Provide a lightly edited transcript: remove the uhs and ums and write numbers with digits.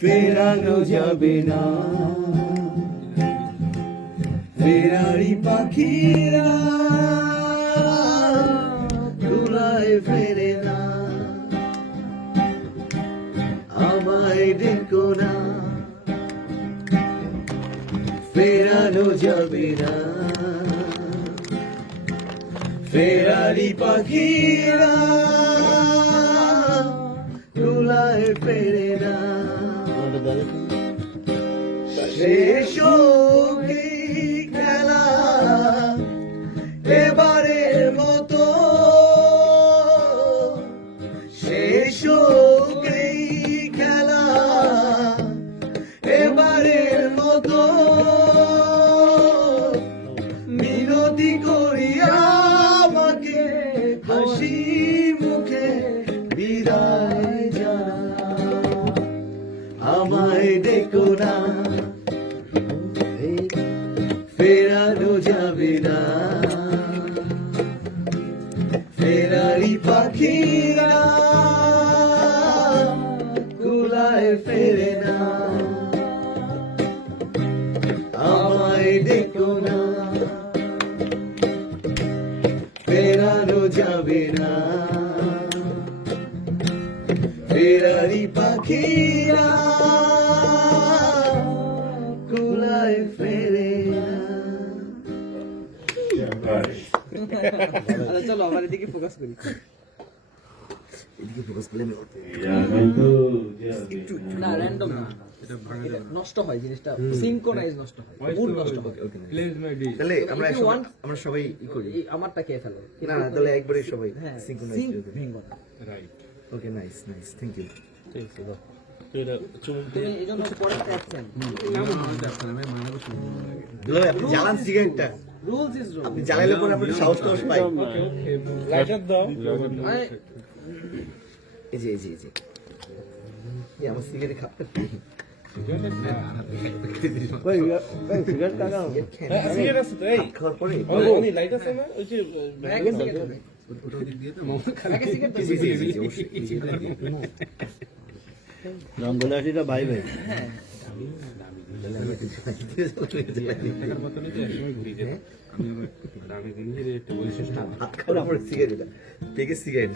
ফেরানো যাবে না। ফেরারি পাখিরা ধুলায় ফেরে না, আমায় ডেকো না। ফেরানো যাবে না। ফেরারি পাখিরা ধুলায় ফেরে না। শেষ কি খেলা এবারের মতো, শেষ কি খেলা এবারের মতো। মিনতি করি আমাকে হাসি মুখে বিদায় জানা, আমায় ডেকো না। ফেরানো যাবে না। ফেরারি পাখিরা কুলায় ফেরে না, আমায় ডেকো না। ফেরানো যাবে না। ফেরারি পাখিরা কুলায় ফেরে না। চলো আমার এদিকে ফোকাস করি। এদিকে ফোকাস করলে না র্যান্ডম না, এটা নষ্ট হয় জিনিসটা, সিনক্রোনাইজ নষ্ট হয়, মুড নষ্ট হয়। তাহলে আমরা সবাই করি। আমারটা খেয়ে ফেলো না না, তাহলে একবারে সবাই হ্যাঁ, সিনক্রোনাইজ সিঙ্ক করে। ভেঙ্গো না। Okay, nice nice, thank you. তুমি এই জন্য পরেরটা অ্যাকশন। দুলাভাই, আপনি জ্বালান সিগারেটটা। Rules is rule. আপনি জ্বালাইলে পরে আপনার সাহস টাহস পাই। লাইটার দাও। এই যে এই আমার সিগারেট খাপটা সিগারেট আছে তো এই। খাওয়ার পরে ওই লাইট আছে না ওই যে আগে সিগারেট হবে। আগে সিগারেট হবে। জঙ্গলাটিটা ভাই ভাই। হ্যাঁ হাত খাওয়ার পরে সিগারেট, পেকে সিগারেট।